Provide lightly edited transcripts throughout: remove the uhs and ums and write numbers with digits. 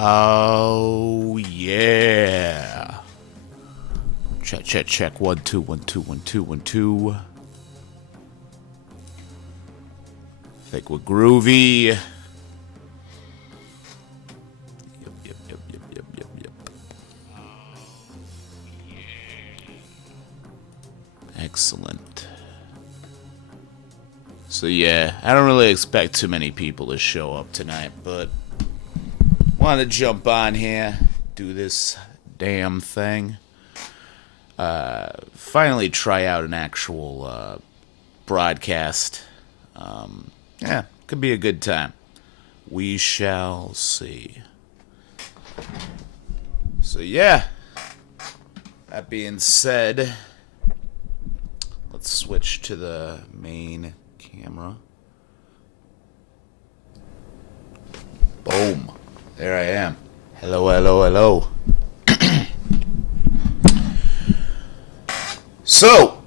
Oh, yeah. Check, check, check. 1, 2, 1, 2, 1, 2, 1, 2. Think we're groovy. Yep, yep, yep, yep, yep, yep, yep. Excellent. So yeah, I don't really expect too many people to show up tonight, but wanted to jump on here, do this damn thing. Finally try out an actual broadcast. Yeah, could be a good time. We shall see. So yeah, that being said, let's switch to the main camera. Boom. There I am. Hello, hello, hello. So,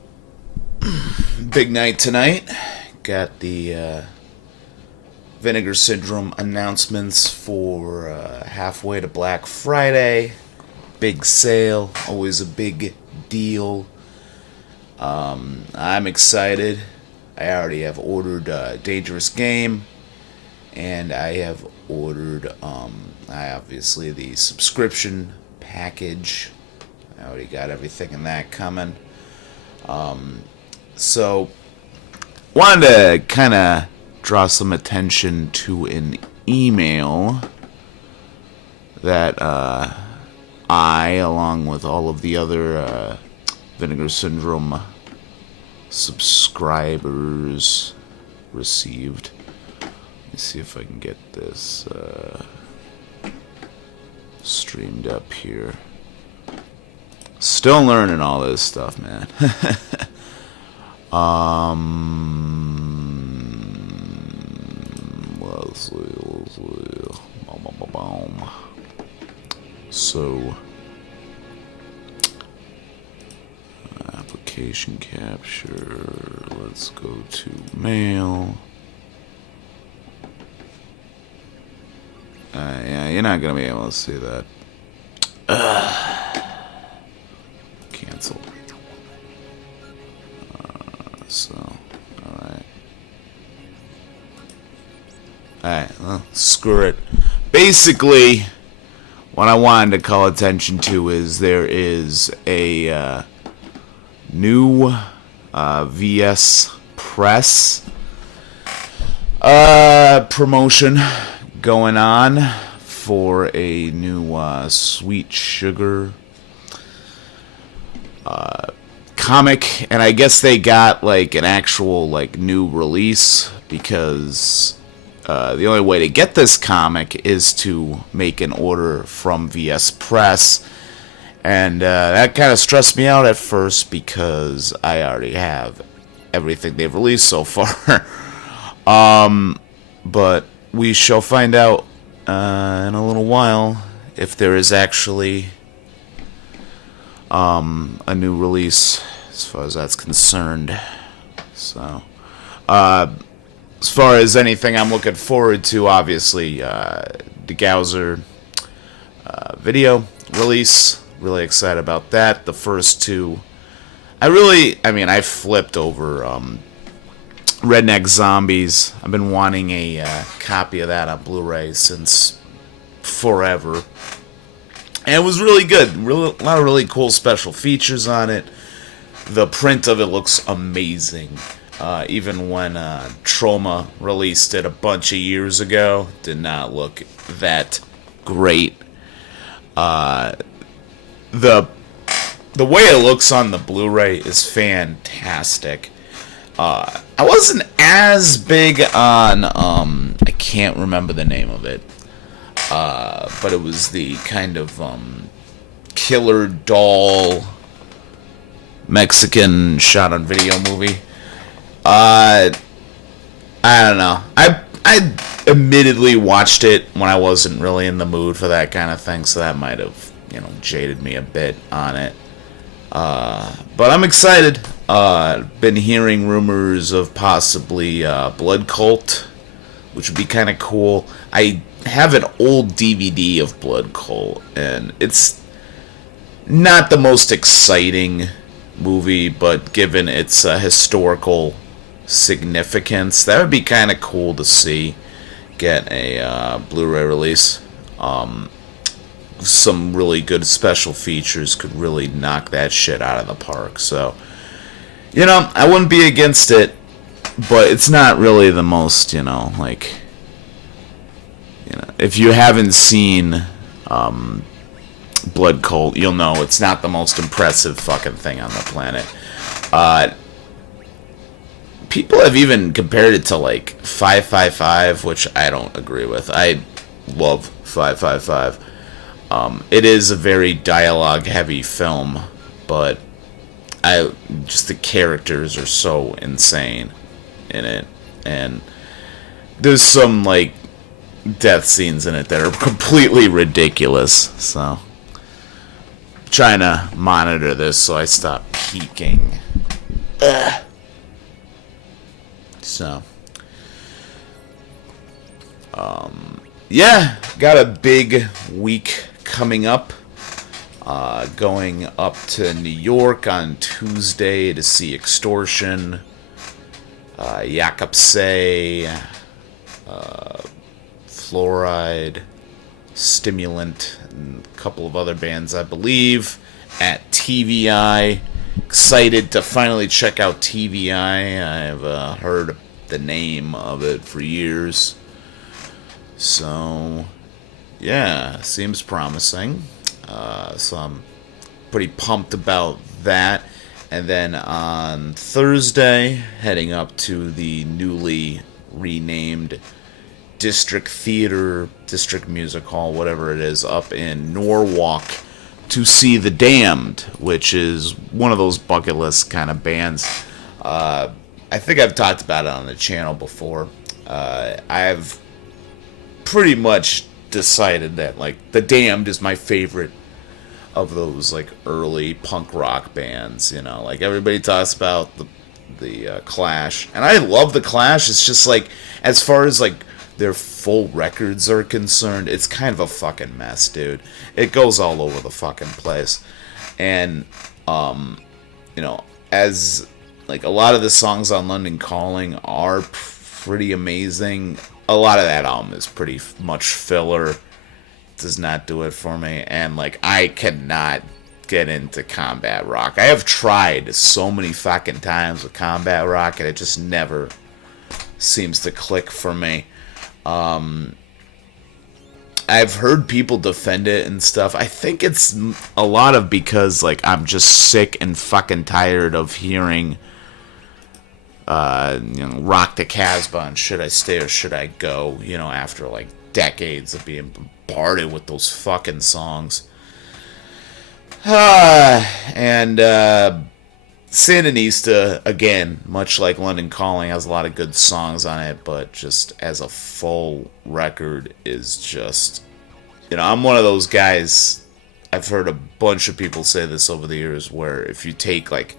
big night tonight. Got the Vinegar Syndrome announcements for halfway to Black Friday. Big sale. Always a big deal. I'm excited. I already have ordered Dangerous Game. And I have ordered, obviously the subscription package. I already got everything in that coming. So, wanted to kind of draw some attention to an email that I, along with all of the other Vinegar Syndrome subscribers, received. Let me see if I can get this streamed up here. Still learning all this stuff, man. Leslie. So, application capture. Let's go to mail. Yeah, you're not gonna be able to see that. Cancel. Alright. Alright, well, screw it. Basically, what I wanted to call attention to is there is a new VS Press promotion going on for a new Sweet Sugar comic, and I guess they got like an actual like new release because the only way to get this comic is to make an order from VS Press, and that kind of stressed me out at first because I already have everything they've released so far. But we shall find out in a little while if there is actually a new release as far as that's concerned. So, as far as anything I'm looking forward to, obviously, the Gowser video release. Really excited about that. The first two, I flipped over Redneck Zombies. I've been wanting a copy of that on Blu-ray since forever. And it was really good. A lot of really cool special features on it. The print of it looks amazing. Even when Troma released it a bunch of years ago, did not look that great. The way it looks on the Blu-ray is fantastic. I wasn't as big on I can't remember the name of it. But it was the kind of killer doll Mexican shot on video movie. I don't know. I admittedly watched it when I wasn't really in the mood for that kind of thing, so that might have, jaded me a bit on it. But I'm excited. Been hearing rumors of possibly Blood Cult, which would be kind of cool. I have an old DVD of Blood Cult, and it's not the most exciting movie, but given its historical significance, that would be kind of cool to see get a Blu-ray release. Some really good special features could really knock that shit out of the park. So, I wouldn't be against it, but it's not really the most, like, if you haven't seen Blood Cult, you'll know it's not the most impressive fucking thing on the planet. People have even compared it to, like, 555, which I don't agree with. I love 555. It is a very dialogue-heavy film, but just the characters are so insane in it, and there's some, like, death scenes in it that are completely ridiculous. So, I'm trying to monitor this so I stop peeking. Ugh. So, yeah, got a big week coming up. Going up to New York on Tuesday to see Extortion, Jakob Say, Fluoride, Stimulant, and a couple of other bands, I believe, at TVI. Excited to finally check out TVI. I've heard the name of it for years. So, yeah, seems promising. So I'm pretty pumped about that. And then on Thursday, heading up to the newly renamed District Theater, District Music Hall, whatever it is, up in Norwalk to see The Damned, which is one of those bucket list kind of bands. I think I've talked about it on the channel before. I've pretty much decided that, like, The Damned is my favorite of those, like, early punk rock bands. Like, everybody talks about the Clash, and I love the Clash. It's just, like, as far as, like, their full records are concerned, it's kind of a fucking mess, dude. It goes all over the fucking place. And as, like, a lot of the songs on London Calling are pretty amazing, a lot of that album is pretty much filler. Does not do it for me. And, like, I cannot get into combat rock. I have tried so many fucking times with combat rock, and it just never seems to click for me. I've heard people defend it and stuff. I think it's a lot of because, like, I'm just sick and fucking tired of hearing Rock the Casbah and Should I Stay or Should I Go, after, like, decades of being bombarded with those fucking songs. And Sandinista, again, much like London Calling, has a lot of good songs on it, but just as a full record is just, I'm one of those guys, I've heard a bunch of people say this over the years, where if you take, like,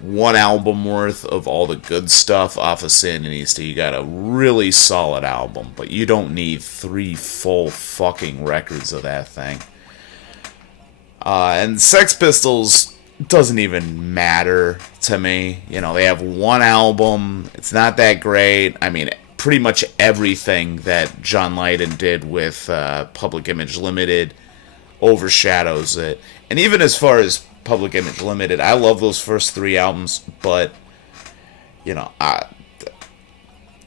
one album worth of all the good stuff off of Sandinista, you got a really solid album, but you don't need 3 full fucking records of that thing. And Sex Pistols doesn't even matter to me. They have one album, it's not that great. I mean, pretty much everything that John Lydon did with Public Image Limited overshadows it. And even as far as Public Image Limited, I love those first 3 albums, but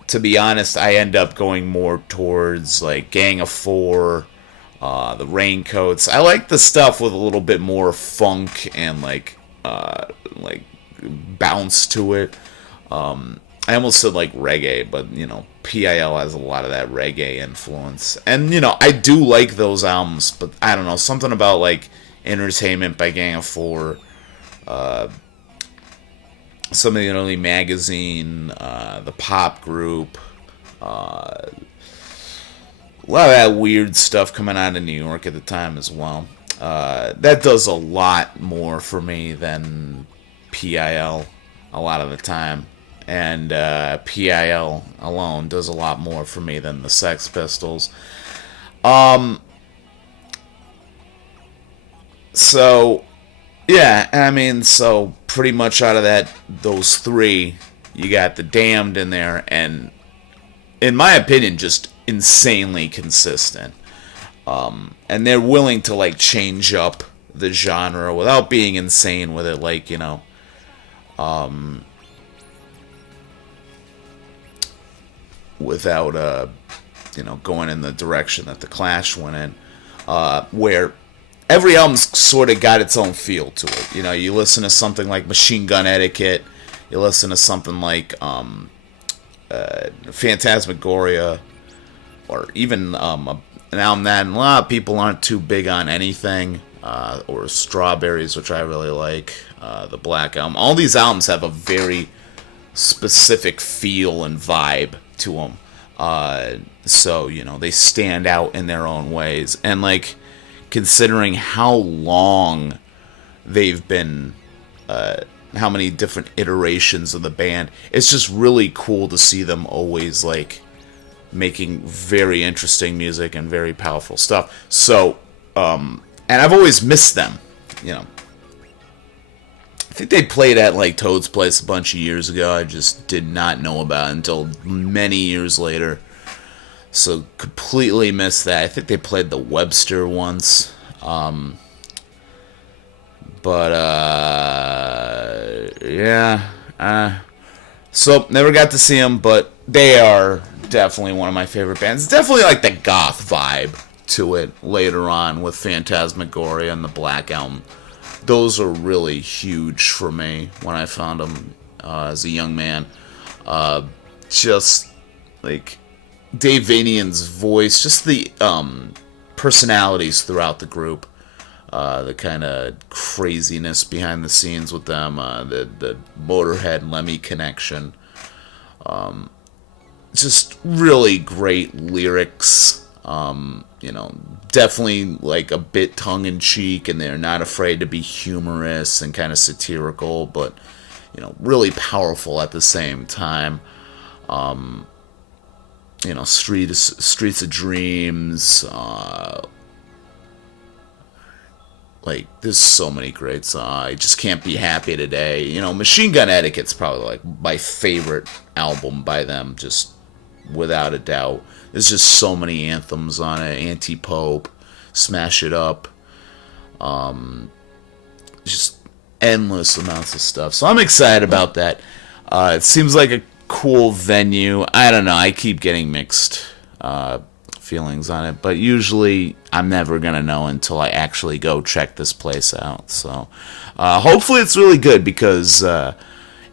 to be honest, I end up going more towards, like, Gang of Four, the Raincoats. I like the stuff with a little bit more funk and like bounce to it. I almost said, like, reggae, but PIL has a lot of that reggae influence, and I do like those albums, but I don't know, something about, like, Entertainment by Gang of Four, some of the early Magazine, the Pop Group, a lot of that weird stuff coming out of New York at the time as well. That does a lot more for me than PIL a lot of the time. and PIL alone does a lot more for me than the Sex Pistols. So yeah, I mean, so pretty much out of those three, you got the Damned in there, and in my opinion, just insanely consistent. And they're willing to like change up the genre without being insane with it, like, you know, without you know, going in the direction that the Clash went in, where every album's sort of got its own feel to it. You know, you listen to something like Machine Gun Etiquette, you listen to something like Phantasmagoria, or even an album that a lot of people aren't too big on, Anything, or Strawberries, which I really like, the Black Album. All these albums have a very specific feel and vibe to them. So, you know, they stand out in their own ways. And, like, considering how long they've been, how many different iterations of the band, it's just really cool to see them always, like, making very interesting music and very powerful stuff. So, and I've always missed them, you know. I think they played at, like, Toad's Place a bunch of years ago. I just did not know about it until many years later. So, completely missed that. I think they played the Webster once. Yeah. So, never got to see them, but they are definitely one of my favorite bands. It's definitely, like, the goth vibe to it later on with Phantasmagoria and the Black Album. Those are really huge for me when I found them as a young man. Just like Dave Vanian's voice, just the personalities throughout the group, the kind of craziness behind the scenes with them, the Motorhead Lemmy connection. Just really great lyrics. You know, definitely like a bit tongue-in-cheek, and they're not afraid to be humorous and kind of satirical, but, you know, really powerful at the same time. You know, Streets of Dreams, like, there's so many great songs. I Just Can't Be Happy Today. You know, Machine Gun Etiquette's probably, like, my favorite album by them, just without a doubt. There's just so many anthems on it. Anti-Pope, Smash It Up. Just endless amounts of stuff. So I'm excited about that. It seems like a cool venue. I don't know. I keep getting mixed feelings on it. But usually I'm never going to know until I actually go check this place out. So hopefully it's really good, because it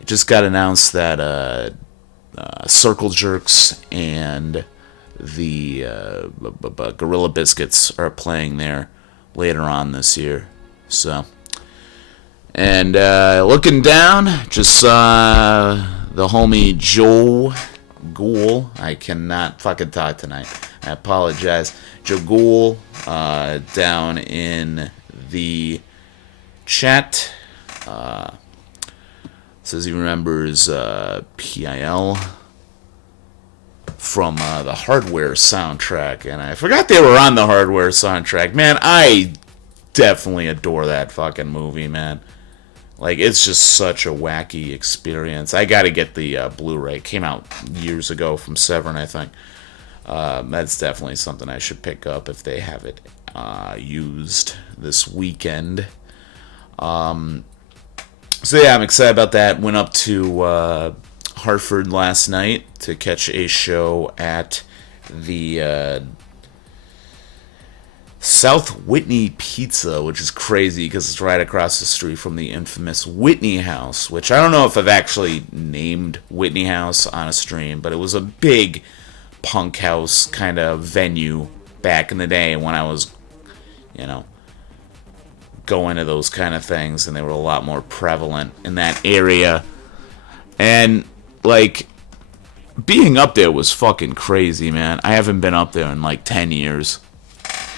just got announced that Circle Jerks and the Gorilla Biscuits are playing there later on this year. So, and looking down, just saw the homie Joe Ghoul. I cannot fucking talk tonight. I apologize. Joe Ghoul down in the chat says he remembers PIL from the Hardware soundtrack, and I forgot they were on the Hardware soundtrack. Man, I definitely adore that fucking movie, man. Like, it's just such a wacky experience. I gotta get the Blu-ray. It came out years ago from Severin, I think. That's definitely something I should pick up if they have it used this weekend. So yeah, I'm excited about that. Went up to Hartford last night to catch a show at the South Whitney Pizza, which is crazy because it's right across the street from the infamous Whitney House, which I don't know if I've actually named Whitney House on a stream, but it was a big punk house kind of venue back in the day when I was, you know, going to those kind of things, and they were a lot more prevalent in that area. And, like, being up there was fucking crazy, man. I haven't been up there in, like, 10 years.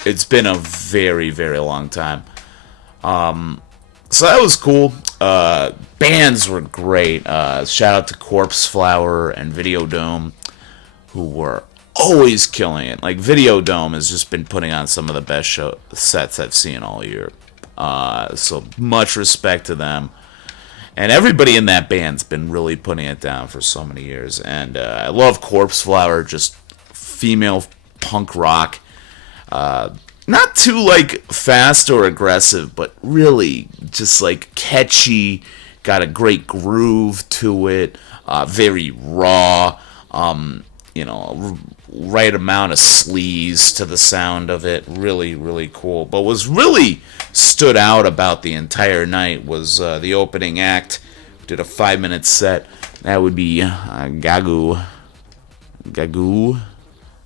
It's been a very, very long time. So that was cool. Bands were great. Shout out to Corpse Flower and Videodome, who were always killing it. Like, Videodome has just been putting on some of the best sets I've seen all year. So much respect to them. And everybody in that band's been really putting it down for so many years. And I love Corpse Flower, just female punk rock. Not too, like, fast or aggressive, but really just, like, catchy. Got a great groove to it. Very raw. Right amount of sleaze to the sound of it. Really, really cool. But was really stood out about the entire night was the opening act. Did a 5-minute set. That would be Gagu.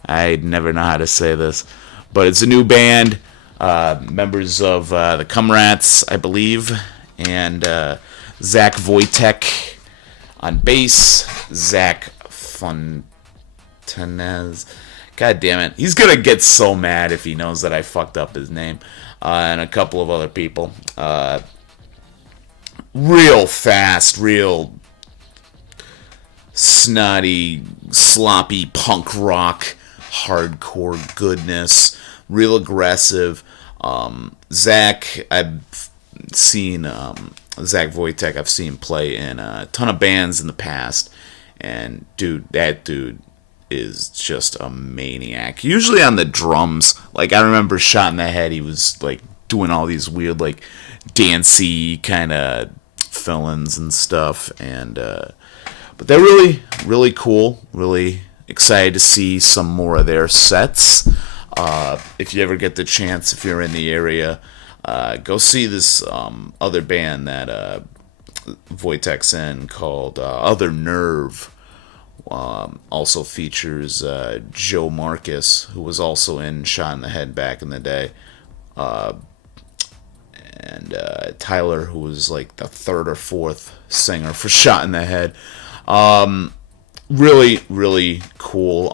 I'd never know how to say this. But it's a new band. Members of the Cumrats, I believe. And Zach Wojtek on bass. Zach Fontanez. God damn it. He's going to get so mad if he knows that I fucked up his name. And a couple of other people. Real fast, real snotty, sloppy punk rock, hardcore goodness, real aggressive. Zach, I've seen Zach Wojtek. I've seen play in a ton of bands in the past, and that dude is just a maniac. Usually on the drums. Like, I remember Shot in the Head, he was like doing all these weird, like, dancey kind of fill-ins and stuff, and but they're really, really cool. Really excited to see some more of their sets. If you ever get the chance, if you're in the area, go see this other band that Wojtek's in called Other Nerve. Also features Joe Marcus, who was also in Shot in the Head back in the day. And Tyler, who was like the third or fourth singer for Shot in the Head. Really, really cool.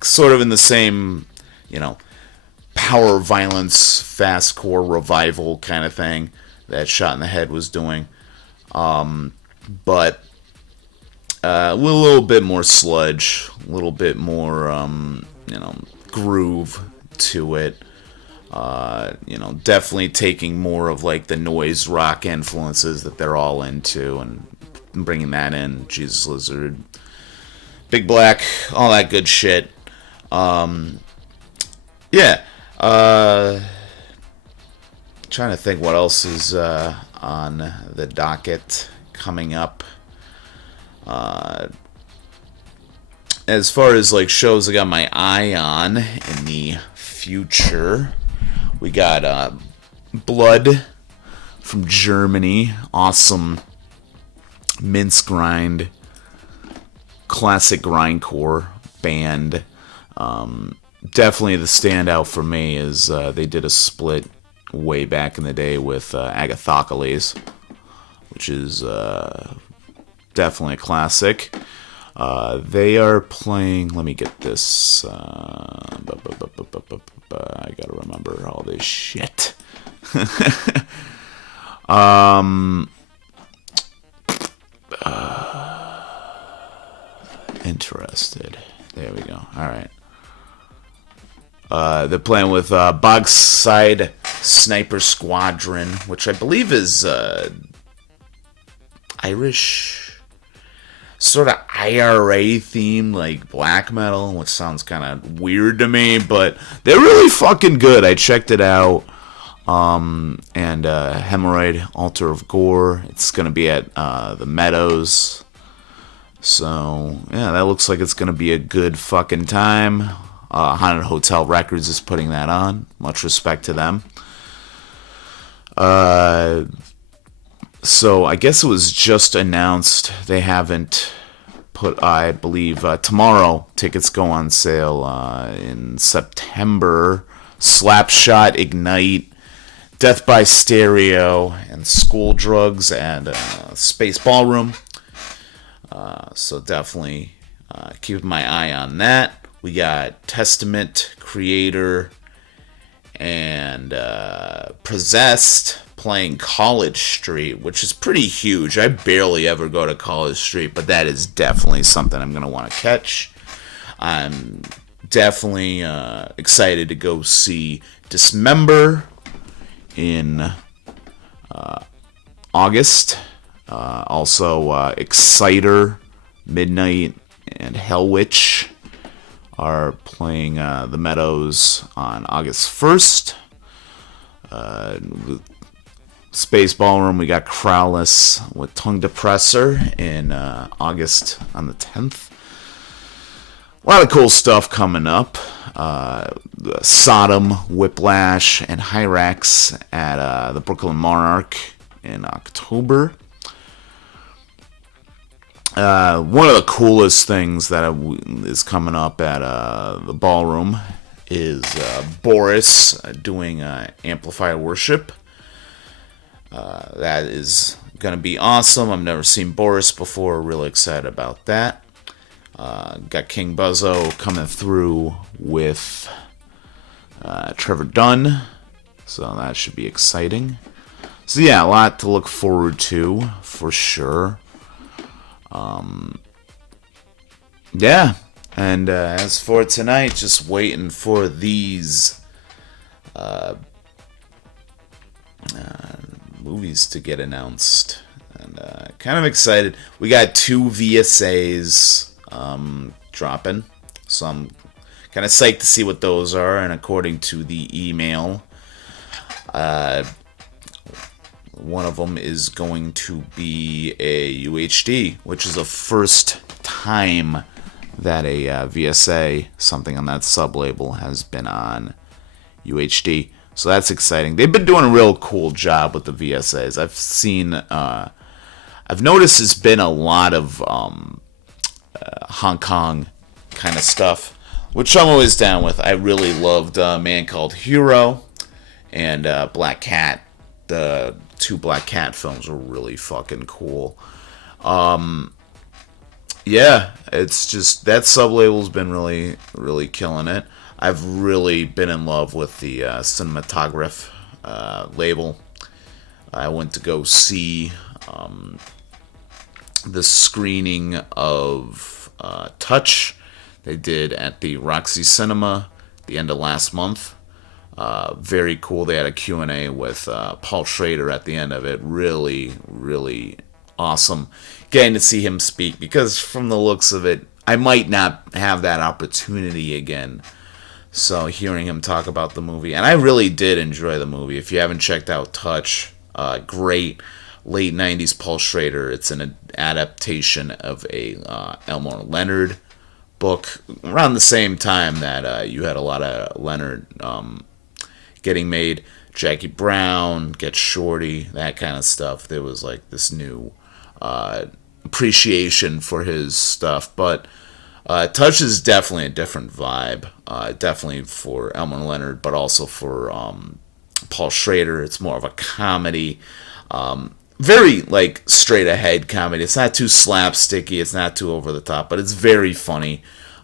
Sort of in the same, power violence, fastcore revival kind of thing that Shot in the Head was doing. But with a little bit more sludge, a little bit more, groove to it. Definitely taking more of like the noise rock influences that they're all into and bringing that in. Jesus Lizard, Big Black, all that good shit. Trying to think what else is on the docket coming up. As far as like shows I got my eye on in the future, we got Blood from Germany. Awesome mince grind, classic grindcore band. Definitely the standout for me is they did a split way back in the day with Agathocles, which is definitely a classic. They are playing. Let me get this. I gotta remember all this shit. Interested. There we go. All right. They're playing with Bogside Sniper Squadron, which I believe is Irish, sort of IRA themed, like black metal, which sounds kind of weird to me, but they're really fucking good. I checked it out. And Hemorrhoid, Altar of Gore. It's going to be at the Meadows. So, yeah, that looks like it's going to be a good fucking time. Haunted Hotel Records is putting that on. Much respect to them. So, I guess it was just announced. They haven't put, I believe, tomorrow tickets go on sale in September. Slapshot, Ignite, Death by Stereo, and School Drugs, and Space Ballroom. So definitely keep my eye on that. We got Testament, Creator, and Possessed playing College Street, which is pretty huge. I barely ever go to College Street, but that is definitely something I'm going to want to catch. I'm definitely excited to go see Dismember in August. Also, Exciter, Midnight, and Hellwitch are playing the Meadows on August 1st. Space Ballroom, we got Crowless with Tongue Depressor in August on the 10th. A lot of cool stuff coming up. Sodom, Whiplash, and Hyrax at the Brooklyn Monarch in October. One of the coolest things that is coming up at the ballroom is Boris doing Amplified Worship. That is going to be awesome. I've never seen Boris before. Really excited about that. Got King Buzzo coming through with Trevor Dunn. So that should be exciting. So yeah, a lot to look forward to for sure. Yeah, and as for tonight, just waiting for these movies to get announced, and kind of excited. We got 2 VSAs dropping, so I'm kind of psyched to see what those are. And according to the email, one of them is going to be a UHD, which is the first time that a VSA, something on that sub-label, has been on UHD. So that's exciting. They've been doing a real cool job with the VSAs. I've noticed there's been a lot of Hong Kong kind of stuff, which I'm always down with. I really loved Man Called Hero and Black Cat. The 2 Black Cat films were really fucking cool. Yeah, it's just that sub-label's been really, really killing it. I've really been in love with the cinematograph label. I went to go see the screening of Touch they did at the Roxy Cinema the end of last month. Very cool. They had a Q&A with Paul Schrader at the end of it. Really, really awesome getting to see him speak, because from the looks of it, I might not have that opportunity again. So hearing him talk about the movie, and I really did enjoy the movie. If you haven't checked out Touch, great late 90s Paul Schrader. It's an adaptation of a Elmore Leonard book around the same time that you had a lot of Leonard getting made. Jackie Brown, Get Shorty, that kind of stuff. There was like this new appreciation for his stuff. But Touch is definitely a different vibe. Definitely for Elmore Leonard, but also for Paul Schrader. It's more of a comedy. Very like straight ahead comedy. It's not too slapsticky. It's not too over the top, but it's very funny.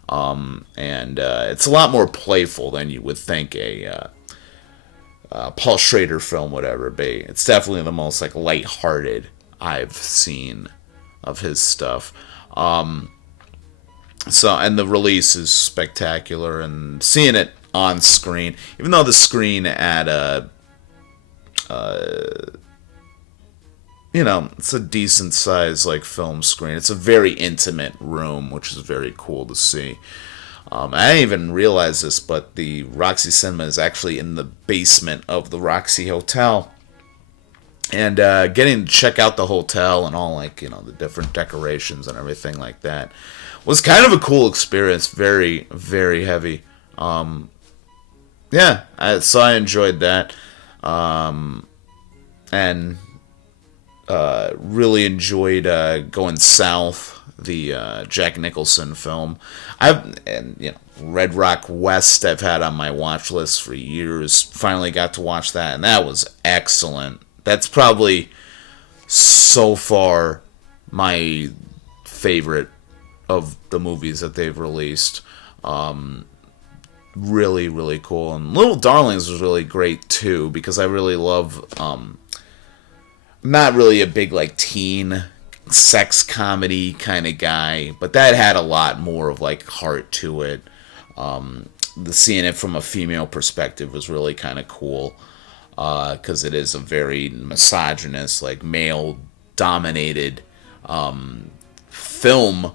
And it's a lot more playful than you would think a Paul Schrader film would ever be. It's definitely the most like lighthearted I've seen of his stuff. So, and the release is spectacular, and seeing it on screen, even though the screen at it's a decent size like film screen. It's a very intimate room, which is very cool to see. I didn't even realize this, but the Roxy Cinema is actually in the basement of the Roxy Hotel. And getting to check out the hotel and all, like, the different decorations and everything like that was kind of a cool experience. Very, very heavy. So I enjoyed that. And really enjoyed Going South, the Jack Nicholson film. Red Rock West I've had on my watch list for years. Finally got to watch that, and that was excellent. That's probably so far my favorite of the movies that they've released. really, really cool. And Little Darlings was really great too, because I really love. I'm not really a big like teen sex comedy kind of guy, but that had a lot more of like heart to it. The seeing it from a female perspective was really kind of cool, because it is a very misogynist, like male dominated film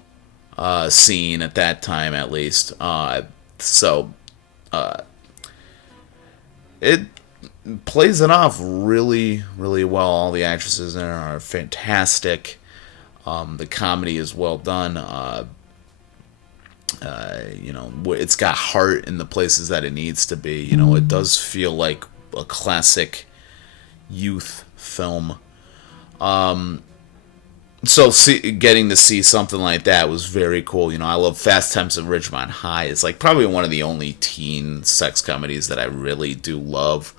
scene at that time, at least. So it plays it off really, really well. All the actresses in it are fantastic. The comedy is well done. It's got heart in the places that it needs to be. It does feel like a classic youth film. So getting to see something like that was very cool. I love Fast Times at Ridgemont High. It's like probably one of the only teen sex comedies that I really do love.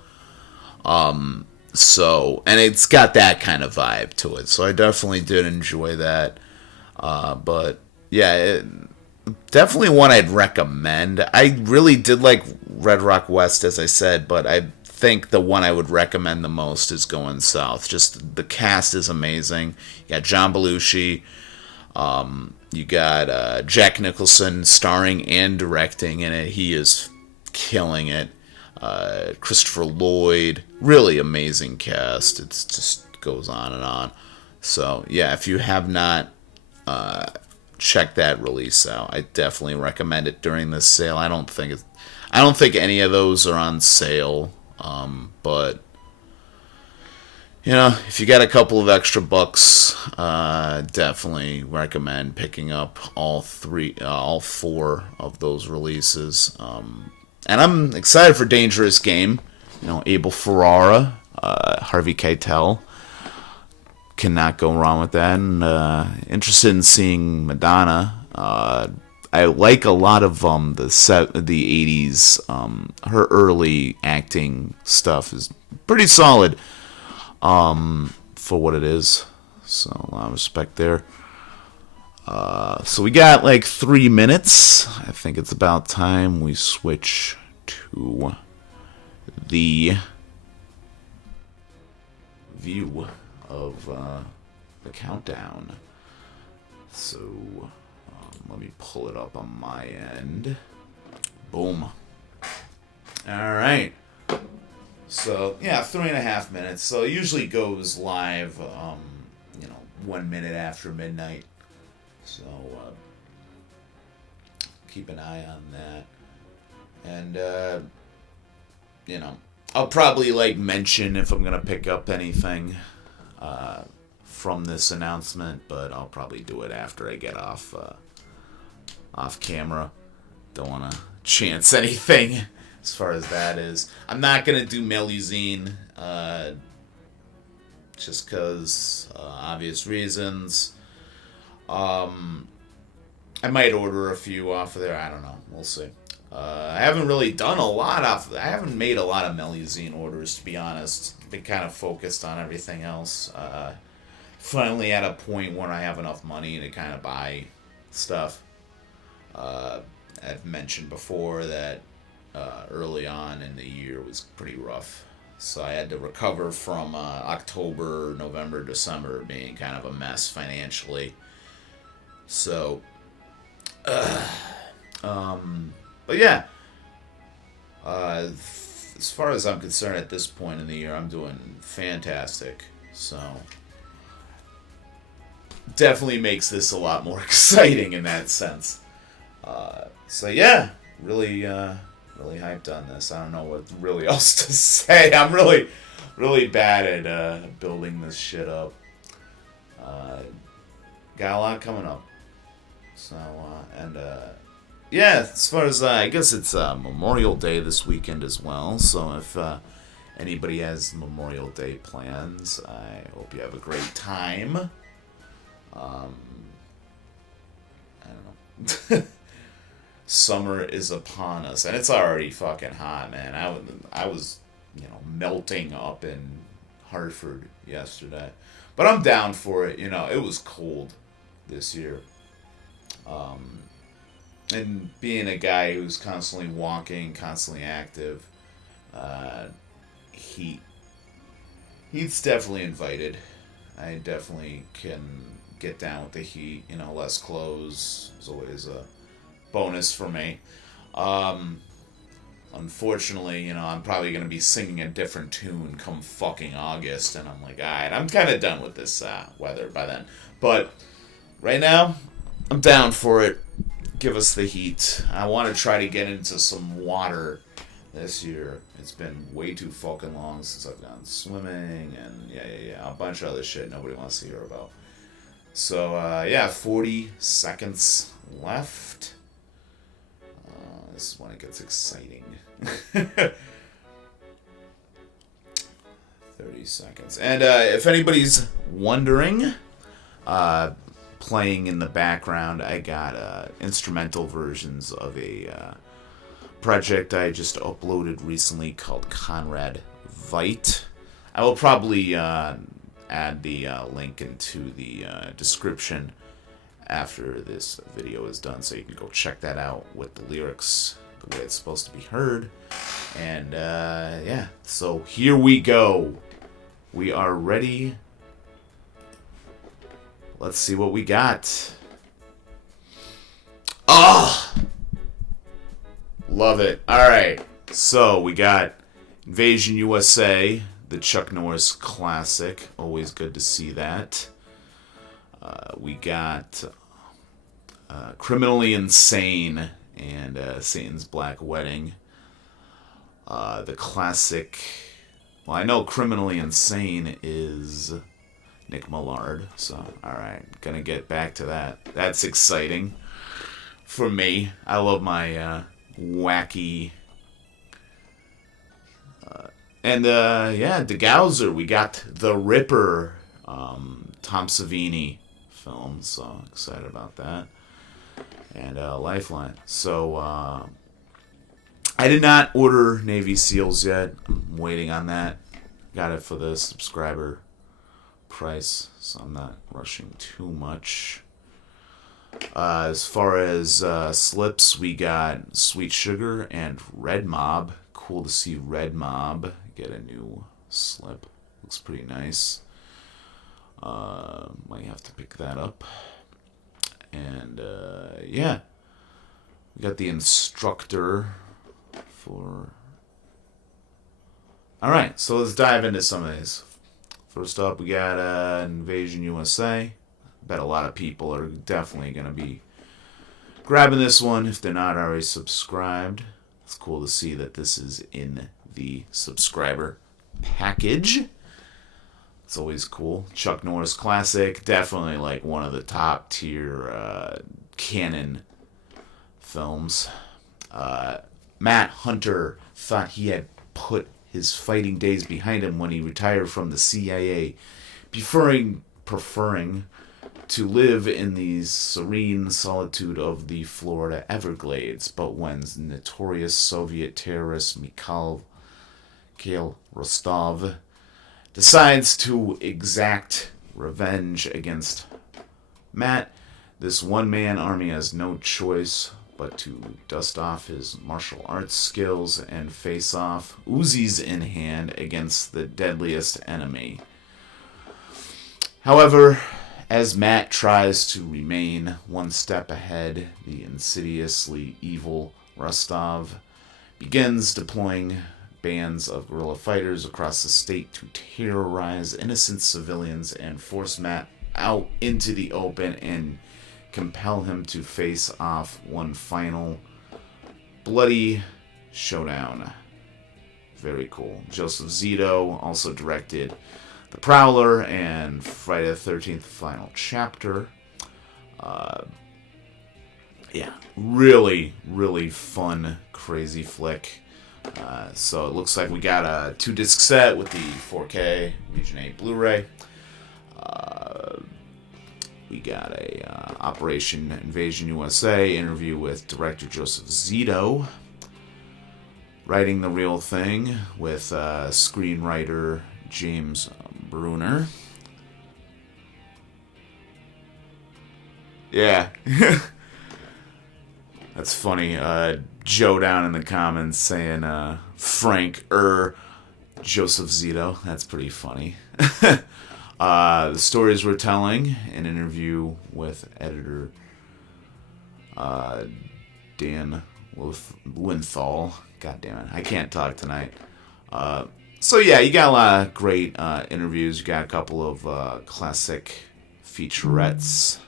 And it's got that kind of vibe to it. So I definitely did enjoy that. But yeah, definitely one I'd recommend. I really did like Red Rock West, as I said, but I think the one I would recommend the most is Going South. Just the cast is amazing. You got John Belushi. You got Jack Nicholson starring and directing in it. He is killing it. Christopher Lloyd. Really amazing cast. It just goes on and on. So, yeah, if you have not checked that release out, I definitely recommend it during this sale. I don't think any of those are on sale. But if you got a couple of extra bucks, definitely recommend picking up all four of those releases. And I'm excited for Dangerous Game. Abel Ferrara, Harvey Keitel. Cannot go wrong with that. And interested in seeing Madonna. I like a lot of the 80s. Her early acting stuff is pretty solid for what it is. So a lot of respect there. So we got like 3 minutes. I think it's about time we switch to the view of the countdown. So let me pull it up on my end. Boom. All right. So yeah, 3.5 minutes. So it usually goes live 1 minute after midnight. So keep an eye on that. And I'll probably mention if I'm gonna pick up anything from this announcement, but I'll probably do it after I get off camera. Don't want to chance anything as far as that is. I'm not gonna do Melusine just because obvious reasons. I might order a few off of there. I don't know. We'll see. I haven't really done a lot I haven't made a lot of Melusine orders, to be honest. Been kind of focused on everything else. Finally at a point where I have enough money to kind of buy stuff. I've mentioned before that early on in the year was pretty rough. So I had to recover from October, November, December being kind of a mess financially. So, but yeah, as far as I'm concerned at this point in the year, I'm doing fantastic. So, definitely makes this a lot more exciting in that sense. So yeah, really hyped on this. I don't know what really else to say. I'm really bad at building this shit up. Got a lot coming up. So, yeah, as far as, I guess it's Memorial Day this weekend as well, so if anybody has Memorial Day plans, I hope you have a great time. I don't know. Summer is upon us, and it's already fucking hot, man. I was, melting up in Hartford yesterday. But I'm down for it, it was cold this year. and being a guy who's constantly walking, constantly active, uh, heat heat's definitely invited. I definitely can get down with the heat. Less clothes is always a bonus for me. Um, Unfortunately, I'm probably going to be singing a different tune come fucking August, and I'm like, alright, I'm kind of done with this weather by then. But right now, I'm down for it. Give us the heat. I want to try to get into some water this year. It's been way too fucking long since I've gone swimming, and yeah, a bunch of other shit nobody wants to hear about. So, yeah, 40 seconds left. This is when it gets exciting. 30 seconds. And if anybody's wondering, playing in the background, I got instrumental versions of a project I just uploaded recently called Conrad Veit. I will probably add the link into the description after this video is done, so you can go check that out with the lyrics the way it's supposed to be heard. And yeah, so here we go. We are ready. Let's see what we got. Oh, love it. All right, so we got Invasion USA, the Chuck Norris classic. Always good to see that. We got Criminally Insane and Satan's Black Wedding. The classic. Well, I know Criminally Insane is Nick Millard, so alright, gonna get back to that. That's exciting for me. I love my wacky. And yeah, DeGauser, we got The Ripper, Tom Savini film, so excited about that. And Lifeline. So I did not order Navy SEALs yet. I'm waiting on that. Got it for the subscriber price, so I'm not rushing too much. As far as slips, we got Sweet Sugar and Red Mob. Cool to see Red Mob get a new slip. Looks pretty nice. Might have to pick that up. And yeah, we got the instructor for. All right, so let's dive into some of these. First up, we got Invasion USA. Bet a lot of people are definitely going to be grabbing this one if they're not already subscribed. It's cool to see that this is in the subscriber package. It's always cool. Chuck Norris classic. Definitely like one of the top tier canon films. Matt Hunter thought he had put his fighting days behind him when he retired from the CIA, preferring to live in the serene solitude of the Florida Everglades. But when notorious Soviet terrorist Mikhail Rostov decides to exact revenge against Matt, this one-man army has no choice but to dust off his martial arts skills and face off, Uzis in hand, against the deadliest enemy. However, as Matt tries to remain one step ahead, the insidiously evil Rostov begins deploying bands of guerrilla fighters across the state to terrorize innocent civilians and force Matt out into the open and compel him to face off one final bloody showdown. Very cool. Joseph Zito also directed The Prowler and Friday the 13th Final Chapter. Yeah, really, really fun, crazy flick. So it looks like we got a 2-disc set with the 4K Region 8 Blu-ray. We got a Operation Invasion USA interview with director Joseph Zito, Writing the Real Thing with screenwriter James Bruner. Yeah. That's funny. Joe down in the comments saying Frank Joseph Zito. That's pretty funny. The stories we're telling, an interview with editor Dan Linthal. God damn it, I can't talk tonight. So yeah, you got a lot of great interviews. You got a couple of classic featurettes.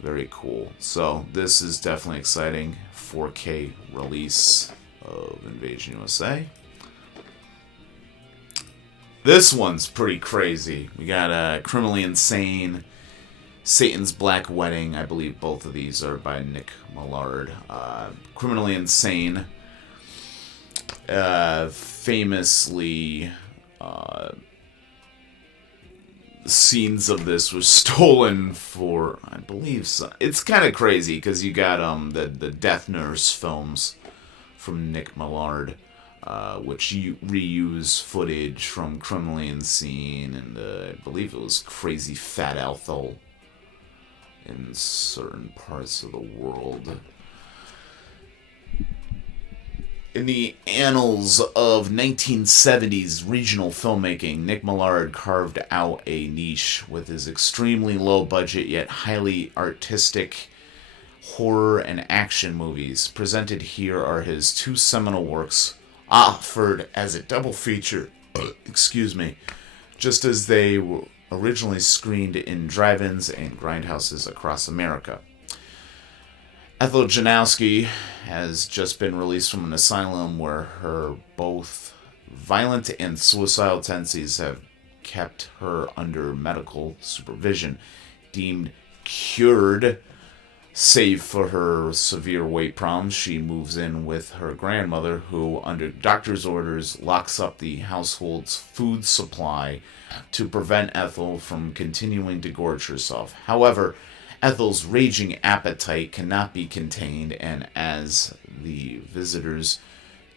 Very cool. So this is definitely exciting. 4K release of Invasion USA. This one's pretty crazy. We got Criminally Insane, Satan's Black Wedding. I believe both of these are by Nick Millard. Criminally Insane, famously, scenes of this were stolen for, I believe, it's kind of crazy because you got the Death Nurse films from Nick Millard, which you reuse footage from Criminally Insane, and I believe it was Crazy Fat Ethel in certain parts of the world. In the annals of 1970s regional filmmaking, Nick Millard carved out a niche with his extremely low budget yet highly artistic horror and action movies. Presented here are his two seminal works, offered as a double feature, just as they were originally screened in drive-ins and grindhouses across America. Ethel Janowski has just been released from an asylum where her both violent and suicidal tendencies have kept her under medical supervision. Deemed cured, save for her severe weight problems, she moves in with her grandmother, who, under doctor's orders, locks up the household's food supply to prevent Ethel from continuing to gorge herself. However, Ethel's raging appetite cannot be contained, and as the visitors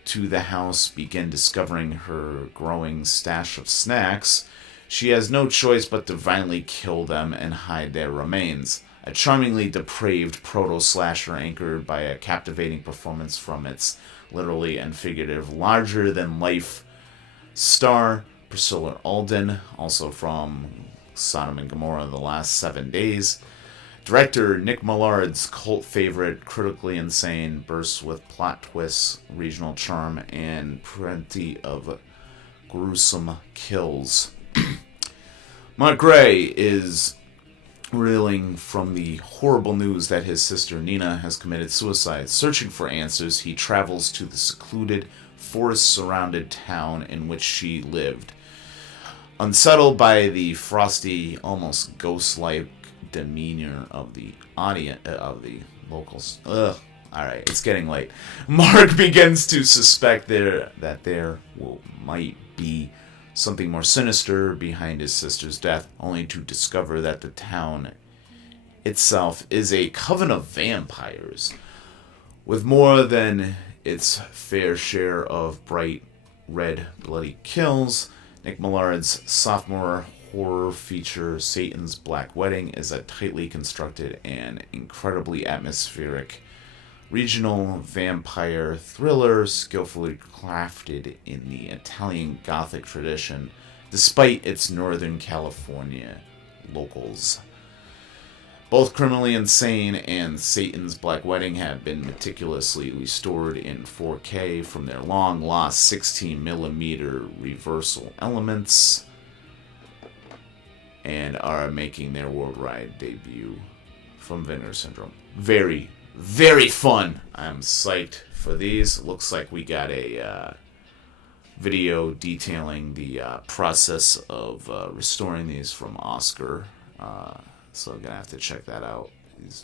to the house begin discovering her growing stash of snacks, she has no choice but to violently kill them and hide their remains. A charmingly depraved proto-slasher anchored by a captivating performance from its literally and figurative larger-than-life star, Priscilla Alden, also from Sodom and Gomorrah: The Last 7 Days. Director Nick Millard's cult favorite, critically insane, bursts with plot twists, regional charm, and plenty of gruesome kills. Mark Gray is reeling from the horrible news that his sister Nina has committed suicide. Searching for answers, he travels to the secluded, forest-surrounded town in which she lived. Unsettled by the frosty, almost ghost-like demeanor of the audience, of the locals. Alright, it's getting late. Mark begins to suspect that there might be something more sinister behind his sister's death, only to discover that the town itself is a coven of vampires, with more than its fair share of bright red bloody kills. Nick Millard's sophomore horror feature, Satan's Black Wedding, is a tightly constructed and incredibly atmospheric regional vampire thriller skillfully crafted in the Italian Gothic tradition, despite its Northern California locals. Both Criminally Insane and Satan's Black Wedding have been meticulously restored in 4K from their long-lost 16mm reversal elements, and are making their worldwide debut from Vinegar Syndrome. Very, very fun. I'm psyched for these. Looks like we got a video detailing the process of restoring these from Oscar. So I'm going to have to check that out. He's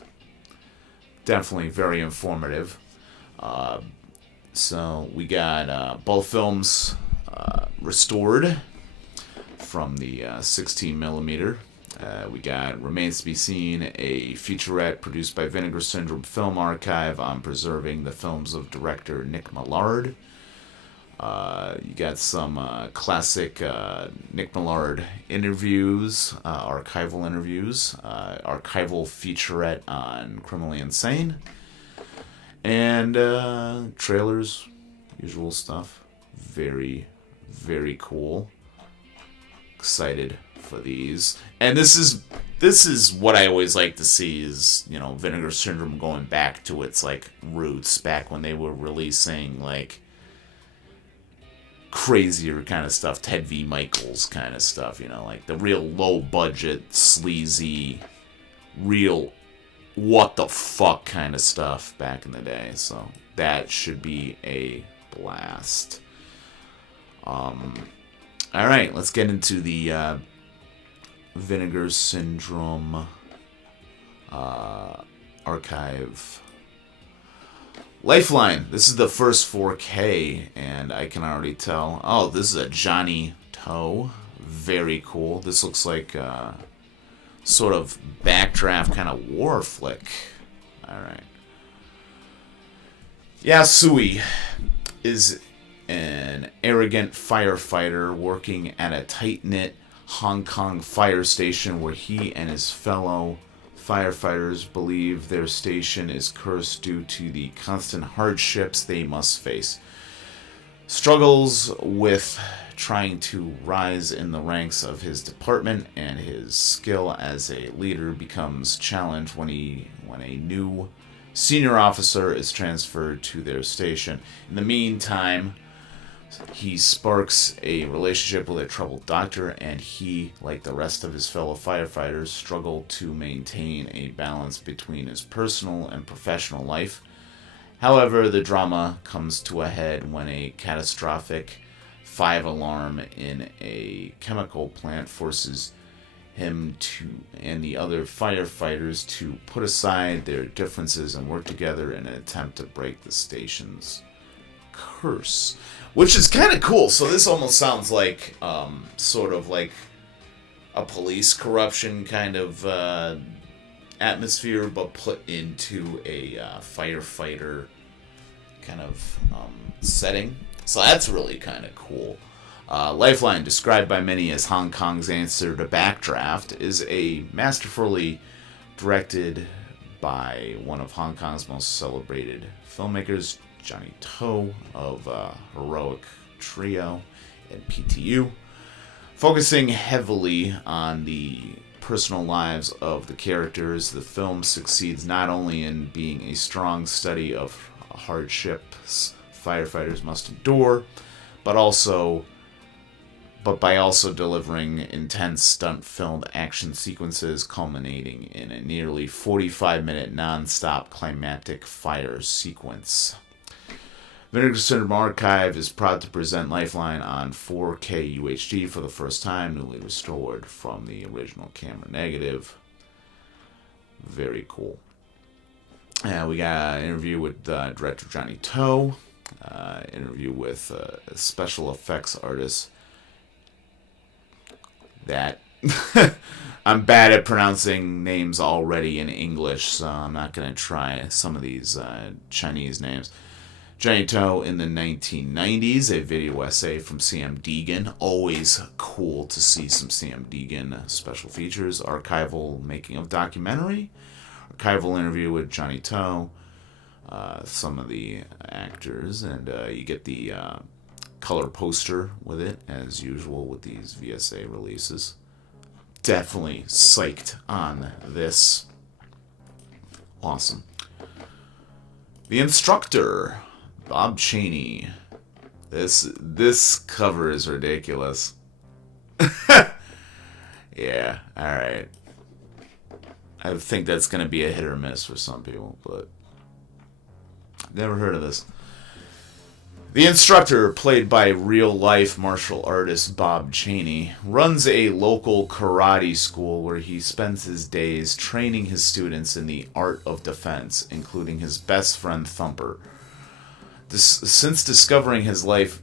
definitely very informative. So we got both films restored from the 16mm. We got Remains to Be Seen, a featurette produced by Vinegar Syndrome Film Archive on preserving the films of director Nick Millard. You got some classic Nick Millard interviews, archival interviews, archival featurette on Criminally Insane, and trailers, usual stuff. Very, very cool. Excited for these. And this is what I always like to see is, Vinegar Syndrome going back to its like roots, back when they were releasing like crazier kind of stuff, Ted V. Michaels kind of stuff, like the real low budget, sleazy, real what the fuck kind of stuff back in the day. So that should be a blast. Alright, let's get into the Vinegar Syndrome archive. Lifeline. This is the first 4K, and I can already tell. Oh, this is a Johnny Toe. Very cool. This looks like sort of backdraft kind of war flick. Alright. Yasui is an arrogant firefighter working at a tight-knit Hong Kong fire station where he and his fellow firefighters believe their station is cursed due to the constant hardships they must face. Struggles with trying to rise in the ranks of his department, and his skill as a leader becomes challenged when a new senior officer is transferred to their station. In the meantime, he sparks a relationship with a troubled doctor, and he, like the rest of his fellow firefighters, struggle to maintain a balance between his personal and professional life. However, the drama comes to a head when a catastrophic 5 alarm in a chemical plant forces him and the other firefighters to put aside their differences and work together in an attempt to break the station's curse. Which is kind of cool. So this almost sounds like sort of like a police corruption kind of atmosphere, but put into a firefighter kind of setting. So that's really kind of cool. Lifeline, described by many as Hong Kong's answer to Backdraft, is a masterfully directed by one of Hong Kong's most celebrated filmmakers, Johnny Toe of Heroic Trio and PTU, focusing heavily on the personal lives of the characters. The film succeeds not only in being a strong study of hardships firefighters must endure, but by also delivering intense stunt-filmed action sequences culminating in a nearly 45-minute non-stop climactic fire sequence. Vinegar Syndrome Archive is proud to present Lifeline on 4K UHD for the first time, newly restored from the original camera negative. Very cool. We got an interview with director Johnny Toe, interview with special effects artist that I'm bad at pronouncing names already in English, so I'm not going to try some of these Chinese names. Johnny Toe in the 1990s, a video essay from Sam Deegan. Always cool to see some Sam Deegan special features. Archival making of documentary. Archival interview with Johnny Toe. Some of the actors. And you get the color poster with it, as usual with these VSA releases. Definitely psyched on this. Awesome. The Instructor. Bob Chaney. This cover is ridiculous. Yeah, alright. I think that's going to be a hit or miss for some people, but never heard of this. The Instructor, played by real-life martial artist Bob Chaney, runs a local karate school where he spends his days training his students in the art of defense, including his best friend Thumper. Since discovering his wife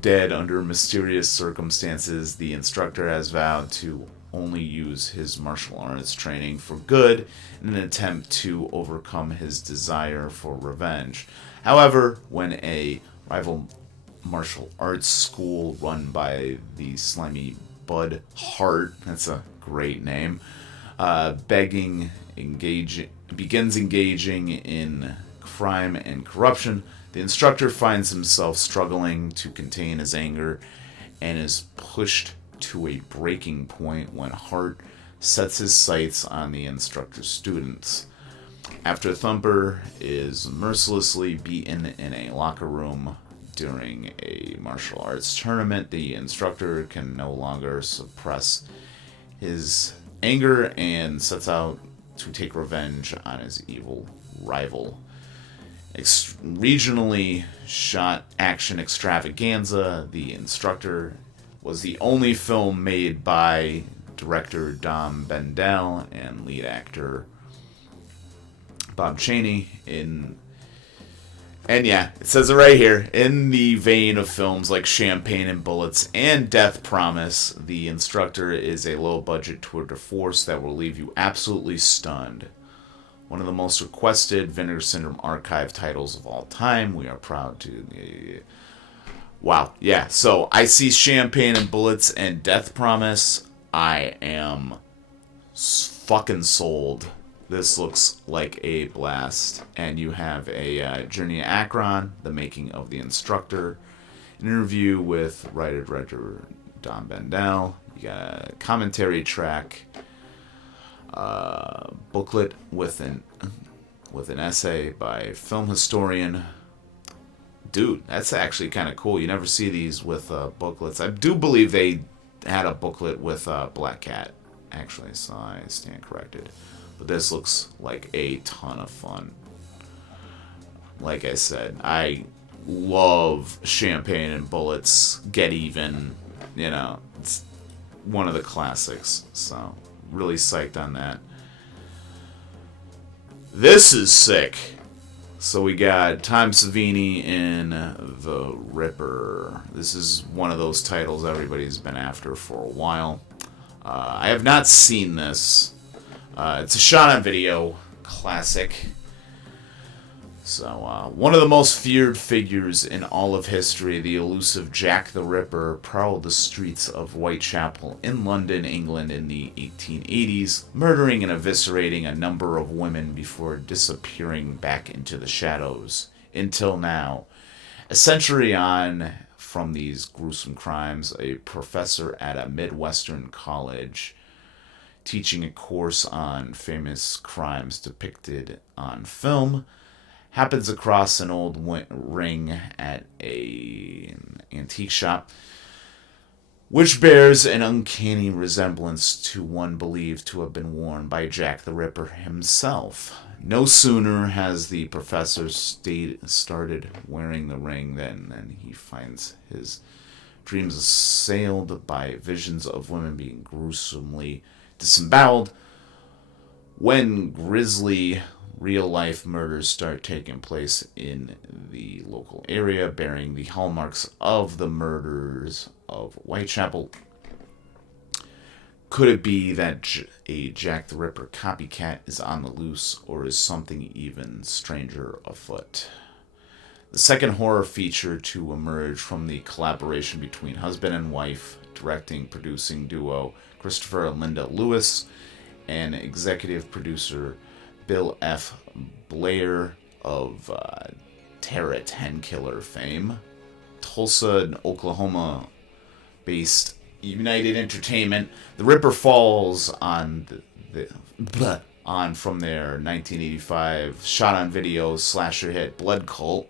dead under mysterious circumstances, the Instructor has vowed to only use his martial arts training for good in an attempt to overcome his desire for revenge. However, when a rival martial arts school run by the slimy Bud Hart, that's a great name, begins engaging in crime and corruption, the instructor finds himself struggling to contain his anger and is pushed to a breaking point when Hart sets his sights on the instructor's students. After Thumper is mercilessly beaten in a locker room during a martial arts tournament, the instructor can no longer suppress his anger and sets out to take revenge on his evil rival. Regionally shot action extravaganza, The Instructor was the only film made by director Dom Bendel and lead actor Bob Chaney and yeah, it says it right here. In the vein of films like Champagne and Bullets and Death Promise, The Instructor is a low-budget tour de force that will leave you absolutely stunned. One of the most requested Vinegar Syndrome archive titles of all time. We are proud to... Wow, yeah. So I see Champagne and Bullets and Death Promise. I am fucking sold. This looks like a blast. And you have a Journey to Akron, The Making of the Instructor, an interview with writer-director Don Bendel. You got a commentary track, booklet with an essay by film historian. Dude, that's actually kind of cool. You never see these with booklets. I do believe they had a booklet with Black Cat, actually, so I stand corrected. But this looks like a ton of fun. Like I said, I love Champagne and Bullets, Get Even. You know, it's one of the classics. So, really psyched on that. This is sick. So we got Tom Savini in The Ripper. This is one of those titles everybody's been after for a while. I have not seen this. It's a shot-on-video classic. So, one of the most feared figures in all of history, the elusive Jack the Ripper, prowled the streets of Whitechapel in London, England in the 1880s, murdering and eviscerating a number of women before disappearing back into the shadows. Until now. A century on from these gruesome crimes, a professor at a Midwestern college teaching a course on famous crimes depicted on film happens across an old ring at an antique shop, which bears an uncanny resemblance to one believed to have been worn by Jack the Ripper himself. No sooner has the professor started wearing the ring than he finds his dreams assailed by visions of women being gruesomely disemboweled. When grisly real-life murders start taking place in the local area, bearing the hallmarks of the murders of Whitechapel. Could it be that a Jack the Ripper copycat is on the loose, or is something even stranger afoot? The second horror feature to emerge from the collaboration between husband and wife, directing, producing duo Christopher and Linda Lewis, and executive producer Bill F. Blair of Terra 10 Killer fame. Tulsa, Oklahoma-based United Entertainment. The Ripper falls on from their 1985 shot-on-video slasher hit Blood Cult,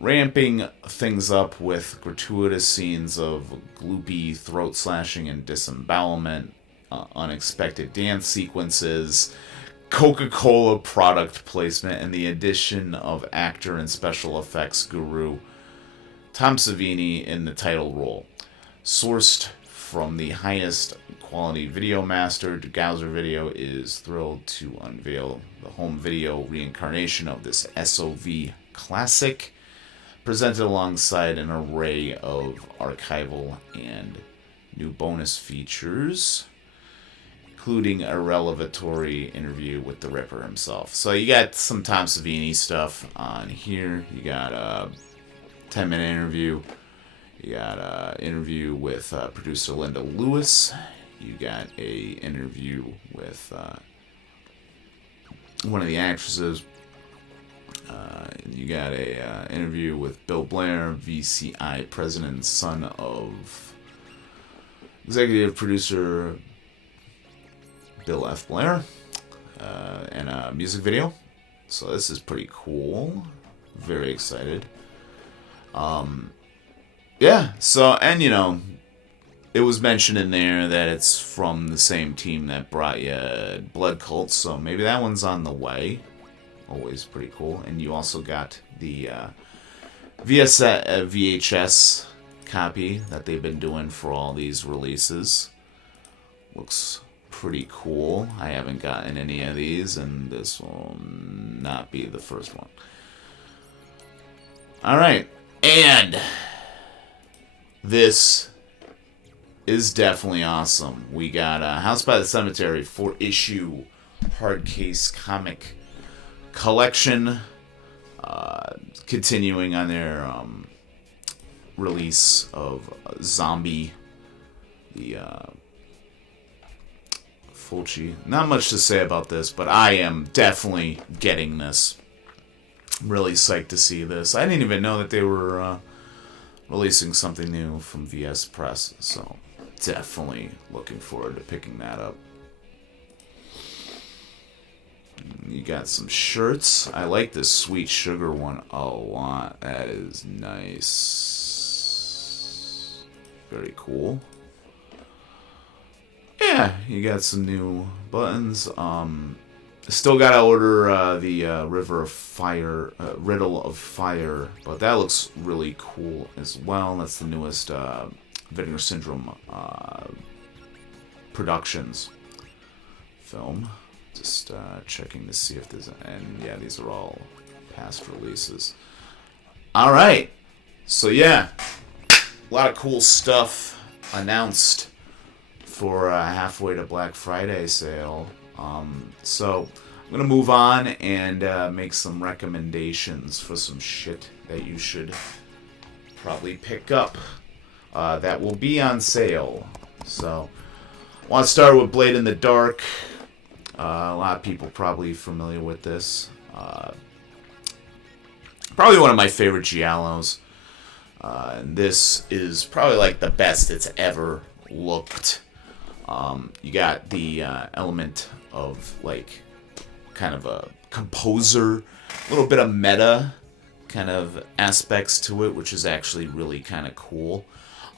ramping things up with gratuitous scenes of gloopy throat slashing and disembowelment, unexpected dance sequences, Coca-Cola product placement, and the addition of actor and special effects guru Tom Savini in the title role. Sourced from the highest quality video master, Gauser Video is thrilled to unveil the home video reincarnation of this SOV classic, presented alongside an array of archival and new bonus features. including a revelatory interview with the Ripper himself. So you got some Tom Savini stuff on here. You got a 10-minute interview. You got an interview with producer Linda Lewis. You got a interview with one of the actresses. You got a interview with Bill Blair, VCI president and son of executive producer Bill F. Blair, and a music video. So this is pretty cool. Very excited. Yeah, so, and you know, it was mentioned in there that it's from the same team that brought you Blood Cult, so maybe that one's on the way. Always pretty cool. And you also got the VHS copy that they've been doing for all these releases. Looks pretty cool. I haven't gotten any of these, and this will not be the first one. Alright, and this is definitely awesome. We got House by the Cemetery 4-issue hard case comic collection, continuing on their release of Zombie, the Fulci. Not much to say about this, but I am definitely getting this. I'm really psyched to see this. I didn't even know that they were releasing something new from VS Press, so definitely looking forward to picking that up. You got some shirts. I like this Sweet Sugar one a lot. That is nice. Very cool. Yeah, you got some new buttons. Still gotta order the Riddle of Fire, but that looks really cool as well. That's the newest Vinegar Syndrome Productions film. Just checking to see if there's... And yeah, these are all past releases. Alright. So yeah. A lot of cool stuff announced for halfway to Black Friday sale. So I'm going to move on and make some recommendations for some shit that you should probably pick up. That will be on sale. So I want to start with Blade in the Dark. A lot of people probably familiar with this. Probably one of my favorite giallos. And this is probably like the best it's ever looked. You got the element of like kind of a composer, a little bit of meta kind of aspects to it, which is actually really kind of cool.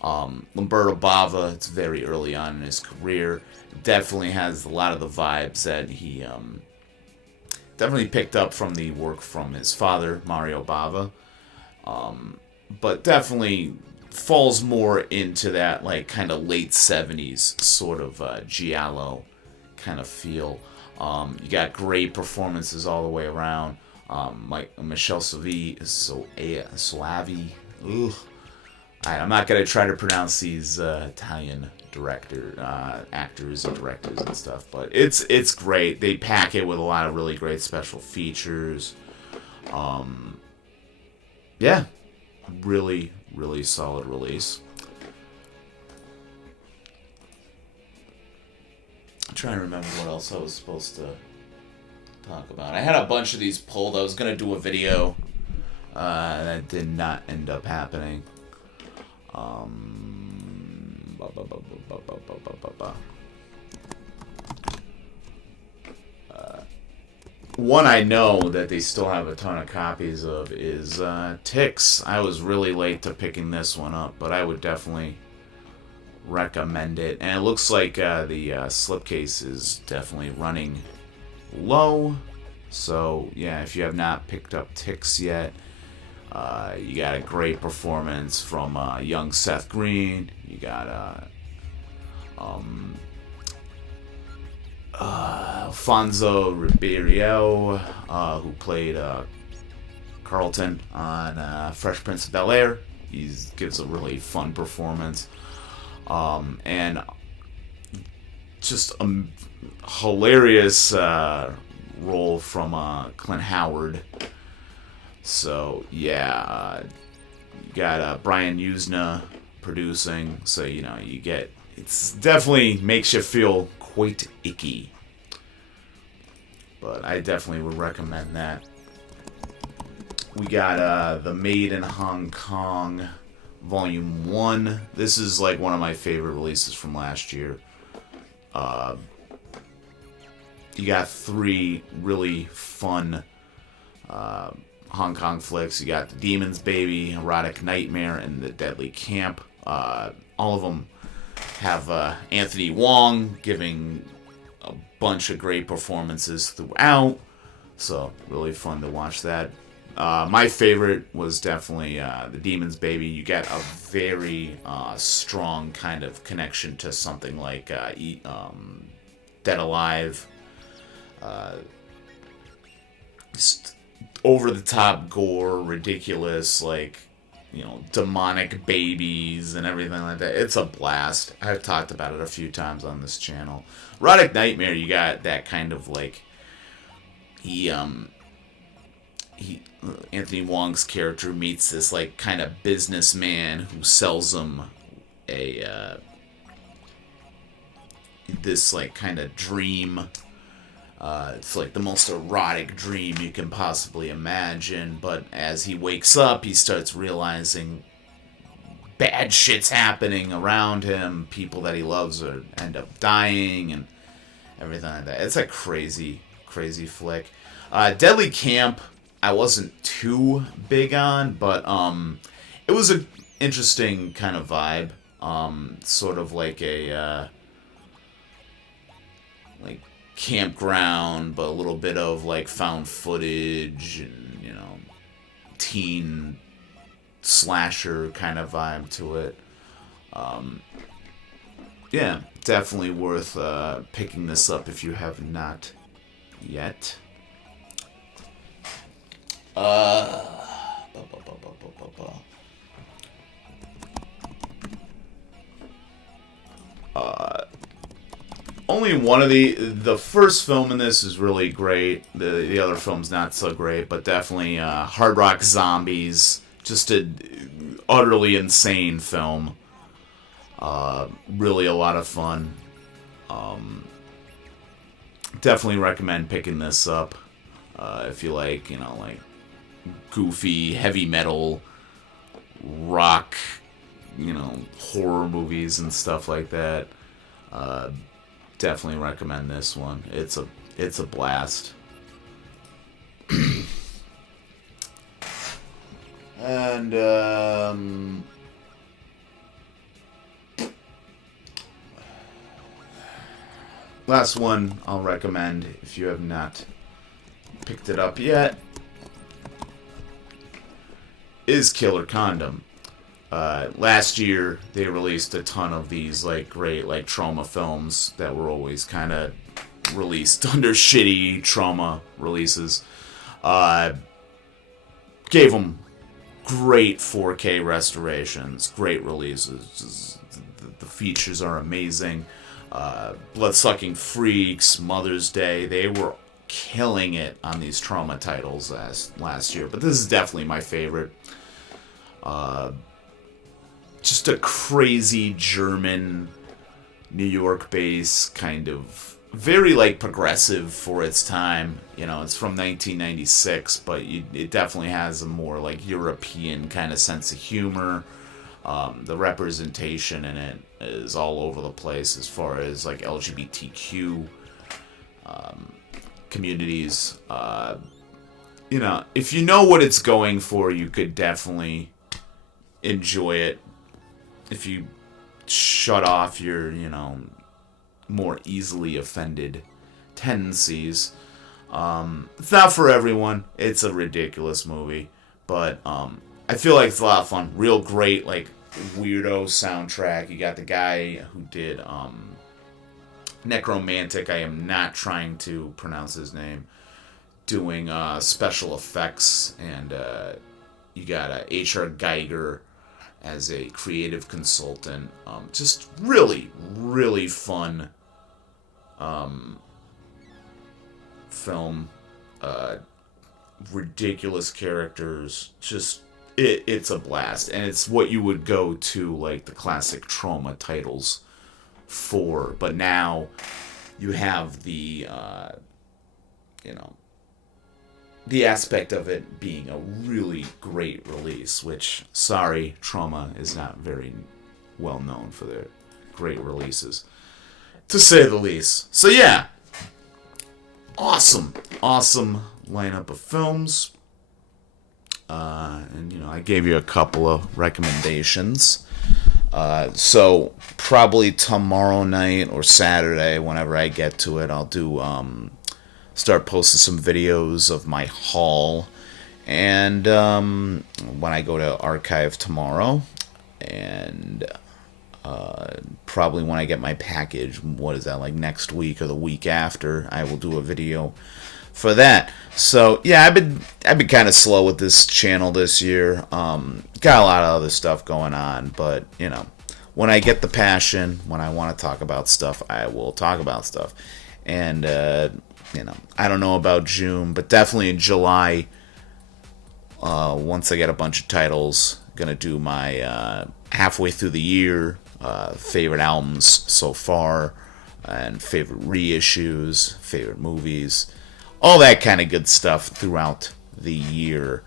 Lamberto Bava, it's very early on in his career, definitely has a lot of the vibes that he definitely picked up from the work from his father, Mario Bava, but definitely falls more into that like kind of late 70s sort of giallo kind of feel. You got great performances all the way around. Like Michelle Soavi, Soavi. Ugh. I'm not gonna try to pronounce these Italian actors and directors and stuff, but it's great. They pack it with a lot of really great special features. Yeah, really solid release. I'm trying to remember what else I was supposed to talk about. I had a bunch of these pulled. I was gonna do a video that did not end up happening. One I know that they still have a ton of copies of is Ticks. I was really late to picking this one up, but I would definitely recommend it. And it looks like the slipcase is definitely running low. So yeah, if you have not picked up Ticks yet, you got a great performance from young Seth Green. You got Alfonso Ribeiro, who played Carlton on Fresh Prince of Bel-Air. He gives a really fun performance. And just a hilarious role from Clint Howard. So yeah, you got Brian Usna producing. So you get, it's definitely makes you feel quite icky. But I definitely would recommend that. We got The Made in Hong Kong Volume 1. This is like one of my favorite releases from last year. You got 3 really fun Hong Kong flicks. You got The Demon's Baby, Erotic Nightmare, and The Deadly Camp. All of them have Anthony Wong giving a bunch of great performances throughout. So really fun to watch that. My favorite was definitely The Demon's Baby. You get a very strong kind of connection to something like Dead Alive. Just over the top gore, ridiculous, like, demonic babies and everything like that. It's a blast. I've talked about it a few times on this channel. Erotic Nightmare, you got that kind of like, he Anthony Wong's character meets this like kind of businessman who sells him a this like kind of dream. It's like the most erotic dream you can possibly imagine, but as he wakes up, he starts realizing bad shit's happening around him. People that he loves end up dying and everything like that. It's a crazy, crazy flick. Deadly Camp, I wasn't too big on, but it was an interesting kind of vibe. Sort of like a like campground, but a little bit of like found footage and teen slasher kind of vibe to it. Yeah, definitely worth picking this up if you have not yet. Only one of the first film in this is really great. The other film's not so great, but definitely Hard Rock Zombies, just an utterly insane film. Really a lot of fun. Definitely recommend picking this up if you like, like goofy heavy metal, rock, horror movies and stuff like that. Definitely recommend this one. It's a blast. And last one I'll recommend if you have not picked it up yet is Killer Condom. Last year they released a ton of these like great like trauma films that were always kind of released under shitty trauma releases. Gave them great 4K restorations, great releases. The features are amazing. Bloodsucking Freaks, Mother's Day, they were killing it on these trauma titles last year, but this is definitely my favorite. Just a crazy German, New York based kind of very like progressive for its time. It's from 1996, but it definitely has a more like European kind of sense of humor. The representation in it is all over the place as far as like LGBTQ communities. If you know what it's going for, you could definitely enjoy it. If you shut off your, more easily offended tendencies. It's not for everyone. It's a ridiculous movie. But I feel like it's a lot of fun. Real great, like, weirdo soundtrack. You got the guy who did Necromantic. I am not trying to pronounce his name. Doing special effects. And you got H.R. Geiger as a creative consultant. Just really, really fun film. Ridiculous characters. Just it's a blast, and it's what you would go to like the classic Trauma titles for. But now you have the you know, the aspect of it being a really great release, which, sorry, Trauma is not very well known for their great releases, to say the least. So yeah, awesome lineup of films. And you know, I gave you a couple of recommendations. So probably tomorrow night or Saturday, whenever I get to it, I'll do start posting some videos of my haul, and when I go to archive tomorrow, and probably when I get my package, what is that, like next week or the week after, I will do a video for that. So yeah, I've been kind of slow with this channel this year. Got a lot of other stuff going on, but you know, when I get the passion, when I want to talk about stuff, I will talk about stuff. And you know, I don't know about June, but definitely in July, once I get a bunch of titles, gonna do my halfway through the year favorite albums so far, and favorite reissues, favorite movies, all that kind of good stuff throughout the year.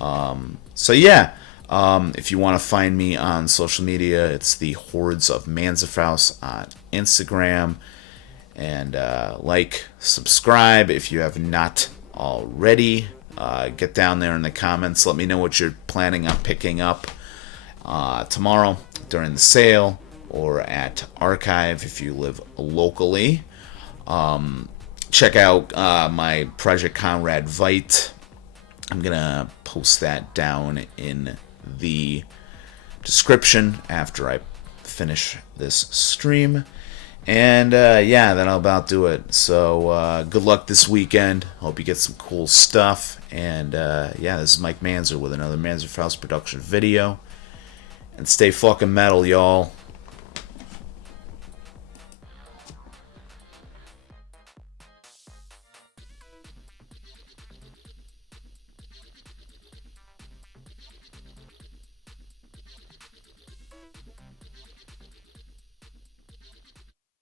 So yeah, if you want to find me on social media, it's the Hordes of Manzerfaust on Instagram. And like, subscribe if you have not already. Get down there in the comments. Let me know what you're planning on picking up tomorrow during the sale, or at Archive if you live locally. Check out my Project Conrad Vite. I'm going to post that down in the description after I finish this stream. And yeah, that'll about do it. So good luck this weekend. Hope you get some cool stuff. And yeah, this is Mike Manzer with another Manzerfaust production video. And stay fucking metal, y'all.